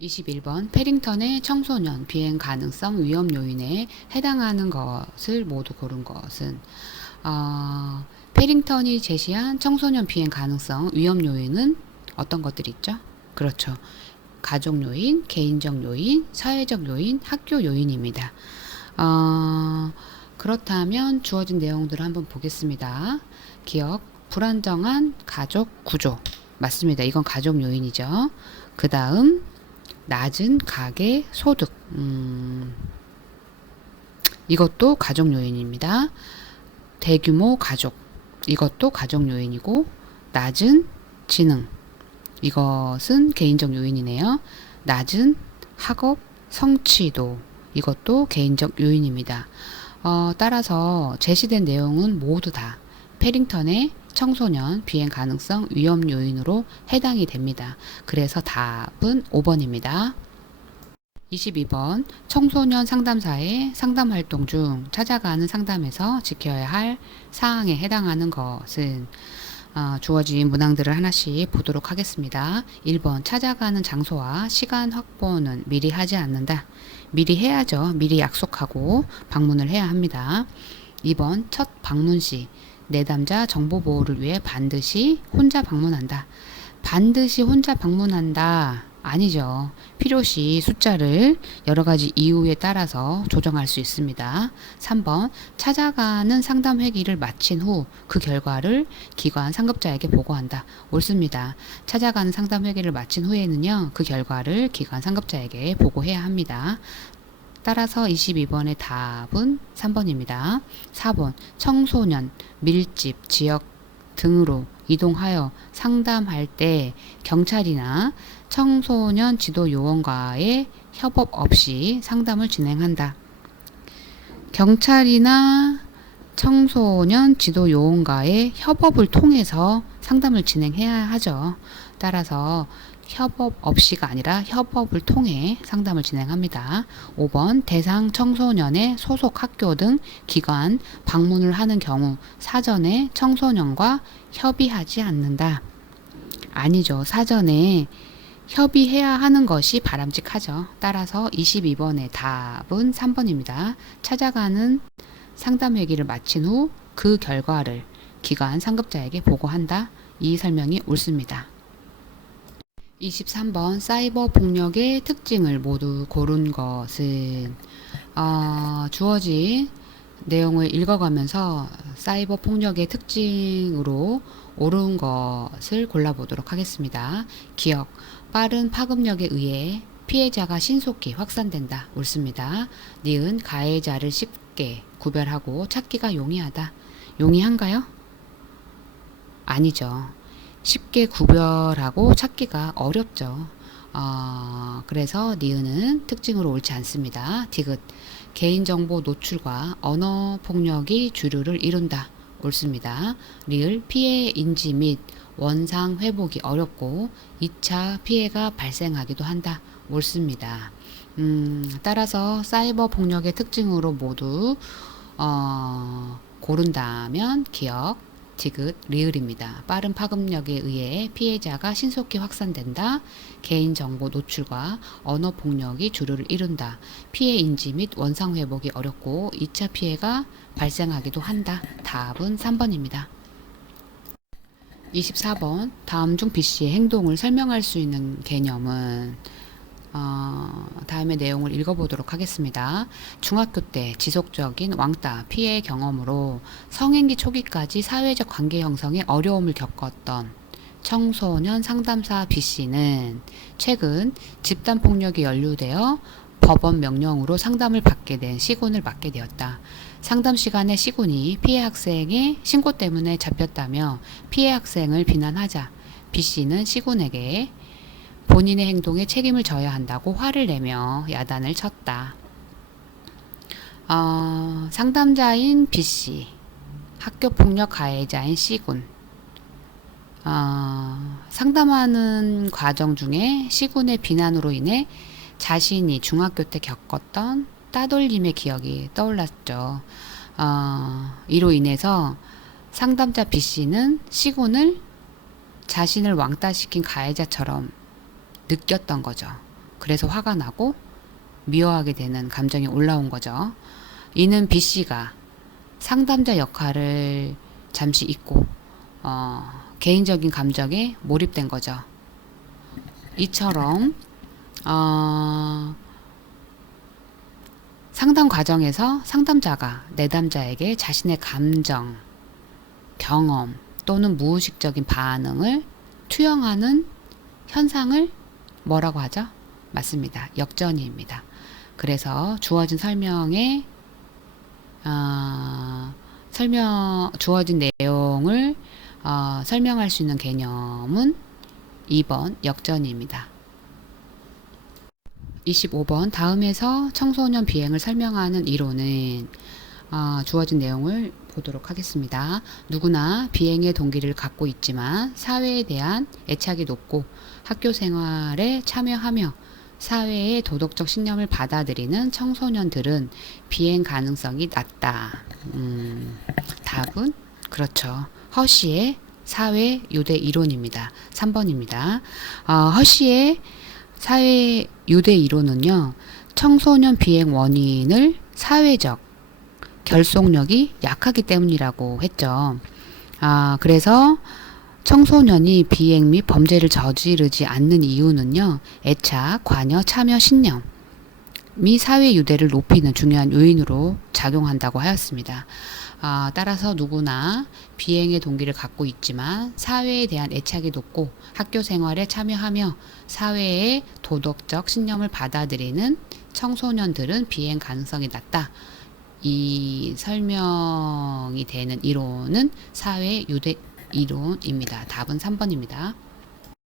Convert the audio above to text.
21번 패링턴의 청소년 비행 가능성 위험 요인에 해당하는 것을 모두 고른 것은 패링턴이 제시한 청소년 비행 가능성 위험 요인은 어떤 것들이 있죠? 그렇죠. 가족 요인, 개인적 요인, 사회적 요인, 학교 요인입니다. 그렇다면 주어진 내용들을 한번 보겠습니다. 기억, 불안정한 가족 구조. 맞습니다. 이건 가족 요인이죠. 그 다음 낮은 가계 소득. 이것도 가족 요인입니다. 대규모 가족. 이것도 가족 요인이고, 낮은 지능. 이것은 개인적 요인이네요. 낮은 학업 성취도. 이것도 개인적 요인입니다. 따라서 제시된 내용은 모두 다 패링턴의 청소년 비행 가능성 위험 요인으로 해당이 됩니다. 그래서 답은 5번입니다. 22번 청소년 상담사의 상담 활동 중 찾아가는 상담에서 지켜야 할 사항에 해당하는 것은 주어진 문항들을 하나씩 보도록 하겠습니다. 1번 찾아가는 장소와 시간 확보는 미리 하지 않는다. 미리 해야죠. 미리 약속하고 방문을 해야 합니다. 2번 첫 방문 시 내담자 정보 보호를 위해 반드시 혼자 방문한다. 반드시 혼자 방문한다. 아니죠. 필요시 숫자를 여러 가지 이유에 따라서 조정할 수 있습니다. 3번 찾아가는 상담 회기를 마친 후 그 결과를 기관 상급자에게 보고한다. 옳습니다. 찾아가는 상담 회기를 마친 후에는요. 그 결과를 기관 상급자에게 보고해야 합니다. 따라서 22번의 답은 3번입니다. 4번 청소년, 밀집, 지역 등으로 이동하여 상담할 때 경찰이나 청소년 지도 요원과의 협업 없이 상담을 진행한다. 경찰이나 청소년 지도 요원과의 협업을 통해서 상담을 진행해야 하죠. 따라서 협업 없이가 아니라 협업을 통해 상담을 진행합니다. 5번 대상 청소년의 소속 학교 등 기관 방문을 하는 경우 사전에 청소년과 협의하지 않는다. 아니죠. 사전에 협의해야 하는 것이 바람직하죠. 따라서 22번의 답은 3번입니다. 찾아가는 상담 회기를 마친 후 그 결과를 기관 상급자에게 보고한다. 이 설명이 옳습니다. 23번 사이버 폭력의 특징을 모두 고른 것은 주어진 내용을 읽어가면서 사이버 폭력의 특징으로 옳은 것을 골라보도록 하겠습니다. 기억, 빠른 파급력에 의해 피해자가 신속히 확산된다. 옳습니다. 니은, 가해자를 쉽게 구별하고 찾기가 용이하다. 용이한가요? 아니죠. 쉽게 구별하고 찾기가 어렵죠. 그래서 니은은 특징으로 옳지 않습니다. 디귿, 개인정보 노출과 언어폭력이 주류를 이룬다. 옳습니다. 리을, 피해 인지 및 원상 회복이 어렵고 2차 피해가 발생하기도 한다. 옳습니다. 따라서 사이버 폭력의 특징으로 모두 고른다면 기억, 디귿, 리을입니다. 빠른 파급력에 의해 피해자가 신속히 확산된다. 개인정보 노출과 언어폭력이 주류를 이룬다. 피해 인지 및 원상 회복이 어렵고 2차 피해가 발생하기도 한다. 답은 3번입니다. 24번 다음 중 B씨의 행동을 설명할 수 있는 개념은 다음의 내용을 읽어보도록 하겠습니다. 중학교 때 지속적인 왕따 피해 경험으로 성행기 초기까지 사회적 관계 형성에 어려움을 겪었던 청소년 상담사 B씨는 최근 집단폭력이 연루되어 법원 명령으로 상담을 받게 된 시군을 맡게 되었다. 상담 시간에 시군이 피해 학생의 신고 때문에 잡혔다며 피해 학생을 비난하자 B씨는 시군에게 본인의 행동에 책임을 져야 한다고 화를 내며 야단을 쳤다. 상담자인 B씨, 학교폭력 가해자인 C군. 상담하는 과정 중에 C군의 비난으로 인해 자신이 중학교 때 겪었던 따돌림의 기억이 떠올랐죠. 이로 인해서 상담자 B씨는 C군을 자신을 왕따시킨 가해자처럼 느꼈던 거죠. 그래서 화가 나고 미워하게 되는 감정이 올라온 거죠. 이는 B씨가 상담자 역할을 잠시 잊고 개인적인 감정에 몰입된 거죠. 이처럼 상담 과정에서 상담자가 내담자에게 자신의 감정, 경험 또는 무의식적인 반응을 투영하는 현상을 뭐라고 하죠? 맞습니다. 역전이입니다. 그래서 주어진 설명에 주어진 내용을 설명할 수 있는 개념은 2번 역전입니다. 25번 다음에서 청소년 비행을 설명하는 이론은 주어진 내용을 보도록 하겠습니다. 누구나 비행의 동기를 갖고 있지만 사회에 대한 애착이 높고 학교 생활에 참여하며 사회의 도덕적 신념을 받아들이는 청소년들은 비행 가능성이 낮다. 답은 그렇죠. 허쉬의 사회 유대 이론입니다. 3번입니다. 허쉬의 사회 유대 이론은요, 청소년 비행 원인을 사회적 결속력이 약하기 때문이라고 했죠. 그래서 청소년이 비행 및 범죄를 저지르지 않는 이유는요, 애착, 관여, 참여, 신념이 사회 유대를 높이는 중요한 요인으로 작용한다고 하였습니다. 따라서 누구나 비행의 동기를 갖고 있지만 사회에 대한 애착이 높고 학교 생활에 참여하며 사회의 도덕적 신념을 받아들이는 청소년들은 비행 가능성이 낮다. 이 설명이 되는 이론은 사회 유대 이론입니다. 답은 3번입니다.